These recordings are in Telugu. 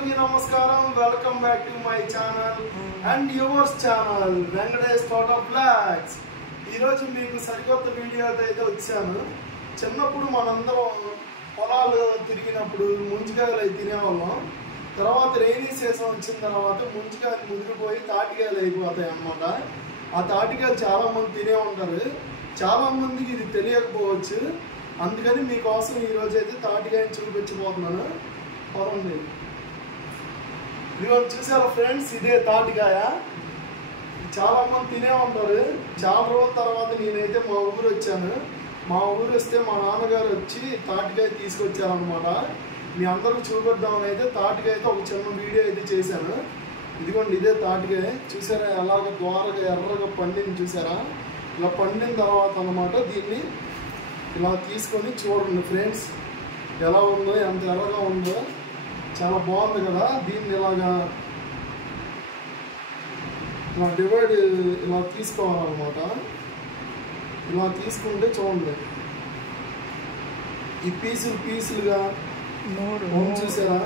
అందరికీ నమస్కారం. Welcome back to my channel and yours channel Venkatesh తోట బ్లాగ్స్. ఈరోజు మీకు సరికొత్త వీడియోతో అయితే వచ్చాను. చిన్నప్పుడు మనందరం పొలాలు తిరిగినప్పుడు ముంజికాయలు అయితే తినేవాళ్ళం. తర్వాత రైనీ సీజన్ వచ్చిన తర్వాత ముంజికాయలు ముదిరిపోయి తాటికాయలు అయిపోతాయి అన్నమాట. ఆ తాటికాయలు చాలామంది తినే ఉంటారు. చాలామందికి ఇది తెలియకపోవచ్చు. అందుకని మీకోసం ఈరోజు అయితే తాటికాయని చూపించబోతున్నాను. అవునండి, ఇదిగో చూసారా ఫ్రెండ్స్, ఇదే తాటికాయ. చాలా మంది తినే ఉంటారు. చాలా రోజుల తర్వాత నేనైతే మా ఊరు వచ్చాను. మా ఊరు వస్తే మా నాన్నగారు వచ్చి తాటికాయ తీసుకొచ్చారనమాట. మీ అందరూ చూపిద్దామని అయితే తాటికాయతో ఒక చిన్న వీడియో అయితే చేశాను. ఇదిగోండి, ఇదే తాటికాయ. చూసారా ఎలాగ ద్వారగా ఎర్రగా పండింది చూసారా? ఇలా పండిన తర్వాత అన్నమాట దీన్ని ఇలా తీసుకొని చూడండి ఫ్రెండ్స్, ఎలా ఉందో, ఎంత ఎర్రగా ఉందో. చాలా బాగుంది కదా. దీన్ని ఇలా డివైడ్ ఇలా తీసుకోవాలన్నమాట. ఇలా తీసుకుంటే చూడండి, ఈ పీసులుగా చూసారా?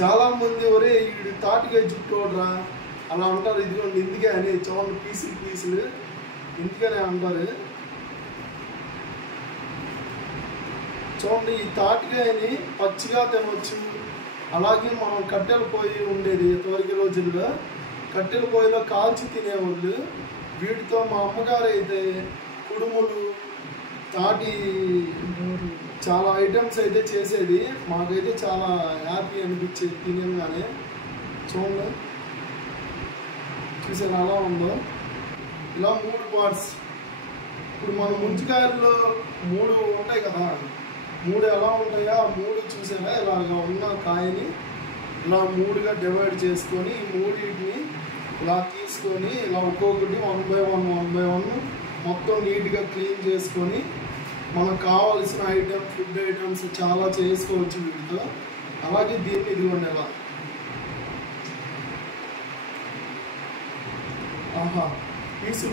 చాలా మంది ఒరే వీడు తాటికాయ చుట్టోడ్రా అలా అంటారు. ఇదిగోండి, ఇందుకే అని చూడండి, పీసులు ఇందుకనే అంటారు. చూడండి, ఈ తాటికాయని పచ్చిగా తినవచ్చు. అలాగే మనం కట్టెల పొయ్యి ఉండేది ఇదివరకు రోజుల్లో. కట్టెల పొయ్యిలో కాల్చి తినేవాళ్ళు. వీటితో మా అమ్మగారు అయితే కుడుములు, తాటి చాలా ఐటమ్స్ అయితే చేసేది. మాకైతే చాలా హ్యాపీ అనిపించేది తినగానే. చూడండి, చూసారు అలా ఉందో. ఇలా 3 పార్ట్స్. ఇప్పుడు మన ముంజికాయల్లో 3 ఉంటాయి కదా, 3 ఎలా ఉంటాయో ఆ 3 చూసారా? ఇలాగా ఉన్న కాయని ఇలా 3గా డివైడ్ చేసుకొని ఈ 3ని ఇలా తీసుకొని ఇలా ఒక్కొక్కటి 1 by 1 మొత్తం నీట్గా క్లీన్ చేసుకొని మనకు కావాల్సిన ఫుడ్ ఐటమ్స్ చాలా చేసుకోవచ్చు వీటితో. అలాగే దీన్ని ఇదిగోండి ఇలా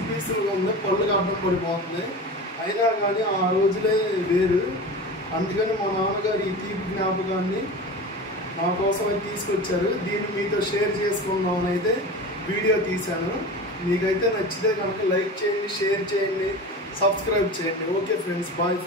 పీసులుగా ఉంది, పళ్ళుగా అడ్డం పడిపోతుంది. అయినా కానీ ఆ రోజులే వేరు. అందుకని మా నాన్నగారు ఈ తీపి జ్ఞాపకాన్ని నా కోసమే తీసుకొచ్చారు. దీన్ని మీతో షేర్ చేసుకుందామని అయితే వీడియో తీశాను. మీకైతే నచ్చితే కనుక లైక్ చేయండి, షేర్ చేయండి, సబ్స్క్రైబ్ చేయండి. Okay friends, bye.